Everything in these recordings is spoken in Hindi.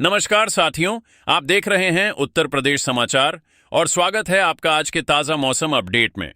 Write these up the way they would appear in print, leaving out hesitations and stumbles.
नमस्कार साथियों, आप देख रहे हैं उत्तर प्रदेश समाचार और स्वागत है आपका आज के ताजा मौसम अपडेट में।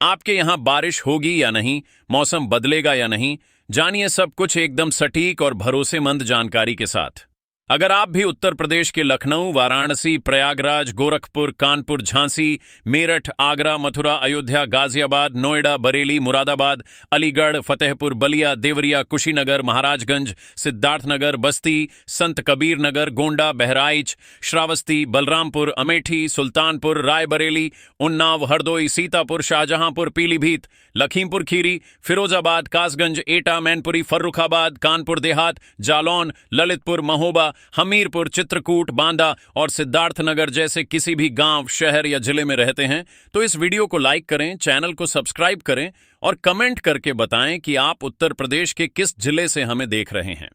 आपके यहां बारिश होगी या नहीं, मौसम बदलेगा या नहीं, जानिए सब कुछ एकदम सटीक और भरोसेमंद जानकारी के साथ। अगर आप भी उत्तर प्रदेश के लखनऊ, वाराणसी, प्रयागराज, गोरखपुर, कानपुर, झांसी, मेरठ, आगरा, मथुरा, अयोध्या, गाजियाबाद, नोएडा, बरेली, मुरादाबाद, अलीगढ़, फतेहपुर, बलिया, देवरिया, कुशीनगर, महाराजगंज, सिद्धार्थनगर, बस्ती, संत कबीर नगर, गोंडा, बहराइच, श्रावस्ती, बलरामपुर, अमेठी, सुल्तानपुर, रायबरेली, उन्नाव, हरदोई, सीतापुर, शाहजहांपुर, पीलीभीत, लखीमपुर खीरी, फिरोजाबाद, कासगंज, एटा, मैनपुरी, फर्रुखाबाद, कानपुर देहात, जालौन, ललितपुर, महोबा, हमीरपुर, चित्रकूट, बांदा और सिद्धार्थनगर जैसे किसी भी गांव, शहर या जिले में रहते हैं तो इस वीडियो को लाइक करें, चैनल को सब्सक्राइब करें और कमेंट करके बताएं कि आप उत्तर प्रदेश के किस जिले से हमें देख रहे हैं।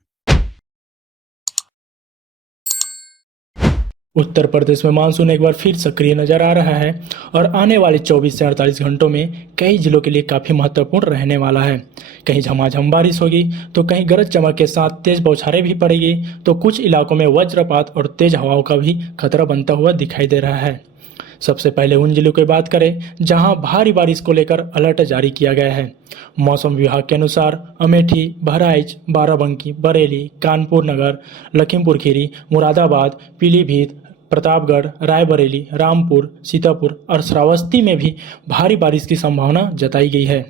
उत्तर प्रदेश में मानसून एक बार फिर सक्रिय नजर आ रहा है और आने वाले 24 से 48 घंटों में कई जिलों के लिए काफ़ी महत्वपूर्ण रहने वाला है। कहीं झमाझम बारिश होगी तो कहीं गरज चमक के साथ तेज बौछारें भी पड़ेगी, तो कुछ इलाकों में वज्रपात और तेज हवाओं का भी खतरा बनता हुआ दिखाई दे रहा है। सबसे पहले उन जिलों की बात करें जहां भारी बारिश को लेकर अलर्ट जारी किया गया है। मौसम विभाग के अनुसार अमेठी, बहराइच, बाराबंकी, बरेली, कानपुर नगर, लखीमपुर खीरी, मुरादाबाद, पीलीभीत, प्रतापगढ़, रायबरेली, रामपुर, सीतापुर और श्रावस्ती में भी भारी बारिश की संभावना जताई गई है।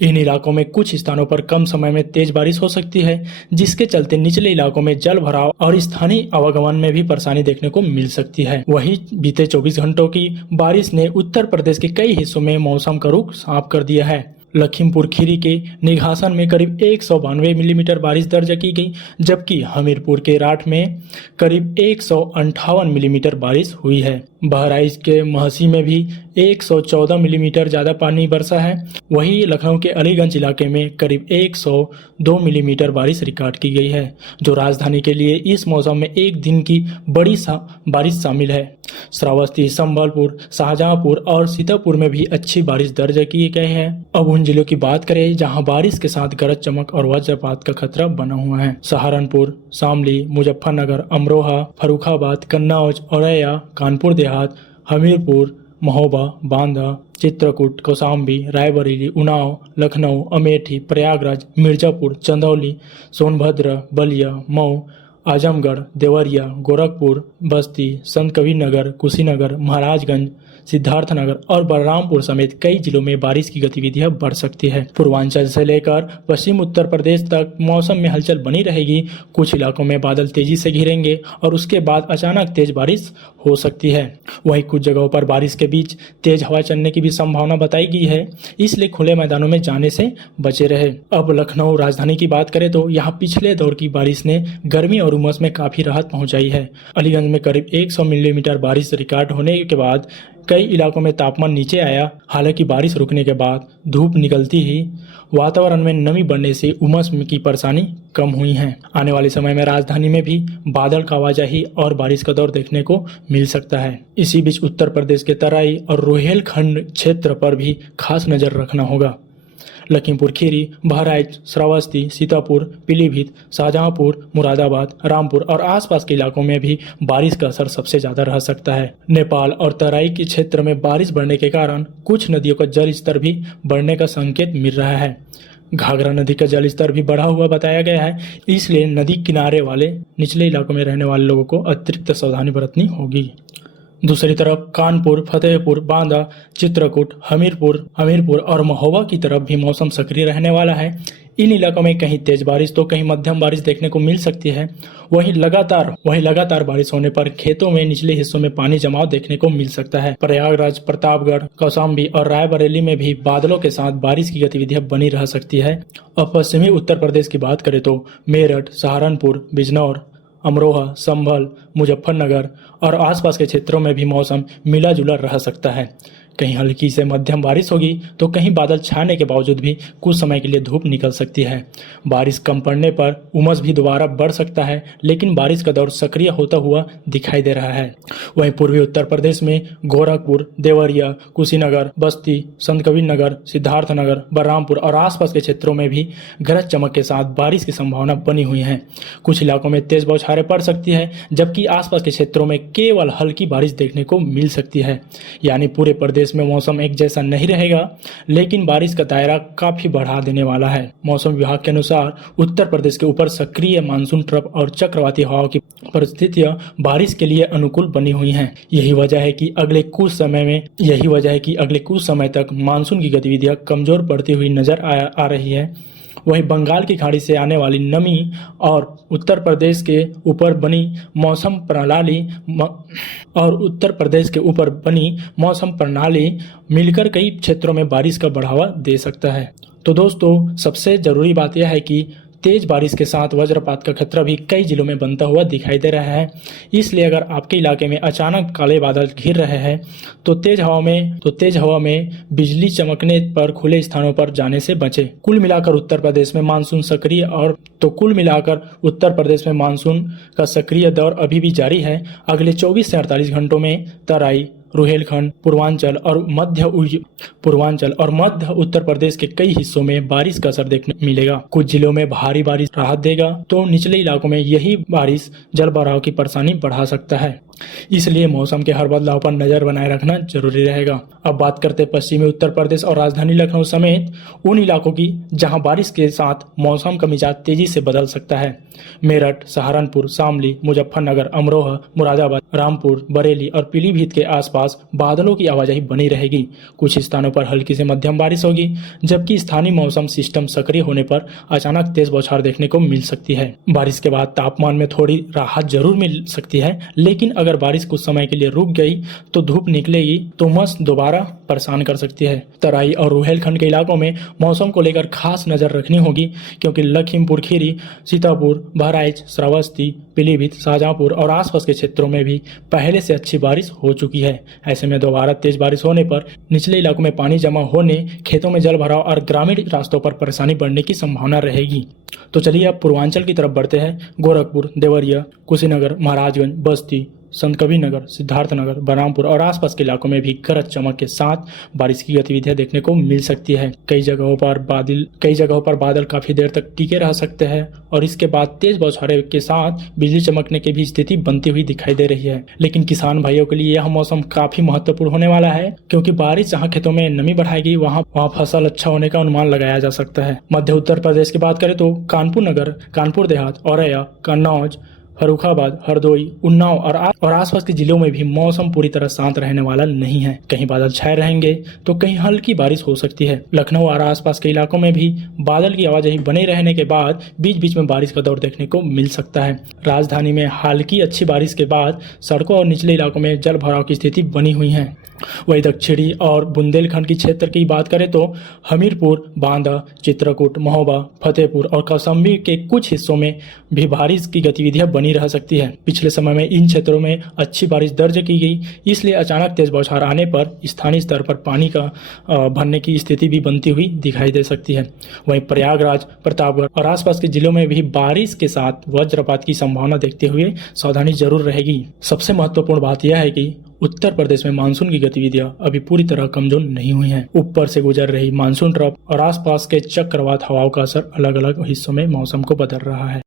इन इलाकों में कुछ स्थानों पर कम समय में तेज बारिश हो सकती है, जिसके चलते निचले इलाकों में जल भराव और स्थानीय आवागमन में भी परेशानी देखने को मिल सकती है। वहीं बीते 24 घंटों की बारिश ने उत्तर प्रदेश के कई हिस्सों में मौसम का रुख साफ कर दिया है। लखीमपुर खीरी के निघासन में करीब 192 मिलीमीटर बारिश दर्ज की गई, जबकि हमीरपुर के राठ में करीब 158 मिलीमीटर बारिश हुई है। बहराइच के महसी में भी 114 मिलीमीटर ज़्यादा पानी बरसा है। वहीं लखनऊ के अलीगंज इलाके में करीब 102 मिलीमीटर बारिश रिकॉर्ड की गई है, जो राजधानी के लिए इस मौसम में एक दिन की बड़ी बारिश शामिल है। श्रावस्ती, संबलपुर, शाहजहांपुर और सीतापुर में भी अच्छी बारिश दर्ज की गई है। अब उन जिलों की बात करें जहां बारिश के साथ गरज चमक और वज्रपात का खतरा बना हुआ है। सहारनपुर, शामली, मुजफ्फरनगर, अमरोहा, फर्रुखाबाद, कन्नौज, औरैया, कानपुर देहात, हमीरपुर, महोबा, बांदा, चित्रकूट, कौशाम्बी, रायबरेली, उन्नाव, लखनऊ, अमेठी, प्रयागराज, मिर्जापुर, चंदौली, सोनभद्र, बलिया, मऊ, आजमगढ़, देवरिया, गोरखपुर, बस्ती, संत कबीर नगर, कुशीनगर, महाराजगंज, सिद्धार्थनगर और बलरामपुर समेत कई जिलों में बारिश की गतिविधियां बढ़ सकती है। पूर्वांचल से लेकर पश्चिम उत्तर प्रदेश तक मौसम में हलचल बनी रहेगी। कुछ इलाकों में बादल तेजी से घिरेंगे और उसके बाद अचानक तेज बारिश हो सकती है। वहीं कुछ जगहों पर बारिश के बीच तेज हवा चलने की भी संभावना बताई गई है, इसलिए खुले मैदानों में जाने से बचे रहे। अब लखनऊ राजधानी की बात करें तो यहाँ पिछले दौर की बारिश ने गर्मी और उमस में काफी राहत पहुंचाई है। अलीगंज में करीब 100 मिलीमीटर बारिश रिकॉर्ड होने के बाद कई इलाकों में तापमान नीचे आया। हालांकि बारिश रुकने के बाद धूप निकलती ही वातावरण में नमी बढ़ने से उमस की परेशानी कम हुई है। आने वाले समय में राजधानी में भी बादल का आवाजाही और बारिश का दौर देखने को मिल सकता है। इसी बीच उत्तर प्रदेश के तराई और रोहेलखंड क्षेत्र पर भी खास नजर रखना होगा। लखीमपुर खीरी, बहराइच, श्रावस्ती, सीतापुर, पीलीभीत, शाहजहांपुर, मुरादाबाद, रामपुर और आसपास के इलाकों में भी बारिश का असर सबसे ज्यादा रह सकता है। नेपाल और तराई के क्षेत्र में बारिश बढ़ने के कारण कुछ नदियों का जल स्तर भी बढ़ने का संकेत मिल रहा है। घाघरा नदी का जल स्तर भी बढ़ा हुआ बताया गया है, इसलिए नदी किनारे वाले निचले इलाकों में रहने वाले लोगों को अतिरिक्त सावधानी बरतनी होगी। दूसरी तरफ कानपुर, फतेहपुर, बांदा, चित्रकूट, हमीरपुर और महोबा की तरफ भी मौसम सक्रिय रहने वाला है। इन इलाकों में कहीं तेज बारिश तो कहीं मध्यम बारिश देखने को मिल सकती है। वहीं लगातार बारिश होने पर खेतों में निचले हिस्सों में पानी जमाव देखने को मिल सकता है। प्रयागराज, प्रतापगढ़, कौशाम्बी और रायबरेली में भी बादलों के साथ बारिश की गतिविधियां बनी रह सकती है। अब पश्चिमी उत्तर प्रदेश की बात करें तो मेरठ, सहारनपुर, बिजनौर, अमरोहा, संभल, मुजफ्फरनगर और आसपास के क्षेत्रों में भी मौसम मिला जुला रह सकता है। कहीं हल्की से मध्यम बारिश होगी तो कहीं बादल छाने के बावजूद भी कुछ समय के लिए धूप निकल सकती है। बारिश कम पड़ने पर उमस भी दोबारा बढ़ सकता है, लेकिन बारिश का दौर सक्रिय होता हुआ दिखाई दे रहा है। वहीं पूर्वी उत्तर प्रदेश में गोरखपुर, देवरिया, कुशीनगर, बस्ती, संतकबीरनगर, सिद्धार्थनगर, बलरामपुर और आसपास के क्षेत्रों में भी गरज चमक के साथ बारिश की संभावना बनी हुई है। कुछ इलाकों में तेज बौछारें पड़ सकती है, जबकि आसपास के क्षेत्रों में केवल हल्की बारिश देखने को मिल सकती है। यानी पूरे प्रदेश में मौसम एक जैसा नहीं रहेगा, लेकिन बारिश का दायरा काफी बढ़ा देने वाला है। मौसम विभाग के अनुसार उत्तर प्रदेश के ऊपर सक्रिय मानसून ट्रफ और चक्रवाती हवाओं की परिस्थितियां बारिश के लिए अनुकूल बनी हुई हैं। यही वजह है कि अगले कुछ समय तक मानसून की गतिविधियां कमजोर पड़ती हुई नजर आ रही है। वहीं बंगाल की खाड़ी से आने वाली नमी और उत्तर प्रदेश के ऊपर बनी मौसम प्रणाली मिलकर कई क्षेत्रों में बारिश का बढ़ावा दे सकता है। तो दोस्तों, सबसे जरूरी बात यह है कि तेज बारिश के साथ वज्रपात का खतरा भी कई जिलों में बनता हुआ दिखाई दे रहा है। इसलिए अगर आपके इलाके में अचानक काले बादल घिर रहे हैं तो तेज हवा में बिजली चमकने पर खुले स्थानों पर जाने से बचें। कुल मिलाकर उत्तर प्रदेश में मानसून का सक्रिय दौर अभी भी जारी है। अगले 24 से 48 घंटों में तराई, रुहेलखंड, पूर्वांचल और मध्य उत्तर प्रदेश के कई हिस्सों में बारिश का असर देखने मिलेगा। कुछ जिलों में भारी बारिश राहत देगा, तो निचले इलाकों में यही बारिश जल भराव की परेशानी बढ़ा सकता है। इसलिए मौसम के हर बदलाव पर नजर बनाए रखना जरूरी रहेगा। अब बात करते हैं पश्चिमी उत्तर प्रदेश और राजधानी लखनऊ समेत उन इलाकों की जहां बारिश के साथ मौसम का मिजाज तेजी से बदल सकता है। मेरठ, सहारनपुर, शामली, मुजफ्फरनगर, अमरोहा, मुरादाबाद, रामपुर, बरेली और पीलीभीत के आसपास बादलों की आवाजाही बनी रहेगी। कुछ स्थानों पर हल्की से मध्यम बारिश होगी, जबकि स्थानीय मौसम सिस्टम सक्रिय होने पर अचानक तेज बौछार देखने को मिल सकती है। बारिश के बाद तापमान में थोड़ी राहत जरूर मिल सकती है, लेकिन अगर बारिश कुछ समय के लिए रुक गई तो धूप निकलेगी तो उमस दोबारा परेशान कर सकती है। तराई और रुहेलखंड के इलाकों में मौसम को लेकर खास नजर रखनी होगी, क्योंकि लखीमपुर खीरी, सीतापुर, बहराइच, श्रावस्ती, पीलीभीत, शाहजहांपुर और आसपास के क्षेत्रों में भी पहले से अच्छी बारिश हो चुकी है। ऐसे में दोबारा तेज बारिश होने पर निचले इलाकों में पानी जमा होने, खेतों में जल भराव और ग्रामीण रास्तों पर परेशानी बढ़ने की संभावना रहेगी। तो चलिए अब पूर्वांचल की तरफ बढ़ते हैं। गोरखपुर, देवरिया, कुशीनगर, महाराजगंज, बस्ती, संतकबीरनगर, सिद्धार्थनगर, बलरामपुर और आसपास के इलाकों में भी गरज चमक के साथ बारिश की गतिविधियां देखने को मिल सकती है। कई जगहों पर बादल काफी देर तक टिके रह सकते हैं और इसके बाद तेज बौछारें के साथ बिजली चमकने की भी स्थिति बनती हुई दिखाई दे रही है। लेकिन किसान भाइयों के लिए यह मौसम काफी महत्वपूर्ण होने वाला है, क्योंकि बारिश जहाँ खेतों में नमी बढ़ाएगी वहाँ फसल अच्छा होने का अनुमान लगाया जा सकता है। मध्य उत्तर प्रदेश की बात करें तो कानपुर नगर, कानपुर देहात, औरैया, कन्नौज, फर्रुखाबाद, हरदोई, उन्नाव और आसपास के जिलों में भी मौसम पूरी तरह शांत रहने वाला नहीं है। कहीं बादल छाए रहेंगे तो कहीं हल्की बारिश हो सकती है। लखनऊ और आसपास के इलाकों में भी बादल की आवाजाही बने रहने के बाद बीच बीच में बारिश का दौर देखने को मिल सकता है। राजधानी में हल्की अच्छी बारिश के बाद सड़कों और निचले इलाकों में जल भराव की स्थिति बनी हुई है। वही दक्षिणी और बुंदेलखंड की क्षेत्र की बात करें तो हमीरपुर, बांदा, चित्रकूट, महोबा, फतेहपुर और कौशाम्बी के कुछ हिस्सों में भी बारिश की गतिविधियां बनी रह सकती है। पिछले समय में इन क्षेत्रों में अच्छी बारिश दर्ज की गई, इसलिए अचानक तेज बौछार आने पर स्थानीय स्तर पर पानी का भरने की स्थिति भी बनती हुई दिखाई दे सकती है। वहीं प्रयागराज, प्रतापगढ़ और आसपास के जिलों में भी बारिश के साथ वज्रपात की संभावना देखते हुए सावधानी जरूर रहेगी। सबसे महत्वपूर्ण बात यह है कि उत्तर प्रदेश में मानसून की गतिविधियां अभी पूरी तरह कमजोर नहीं हुई हैं। ऊपर से गुजर रही मानसून ट्रफ और आसपास के चक्रवात हवाओं का असर अलग अलग हिस्सों में मौसम को बदल रहा है।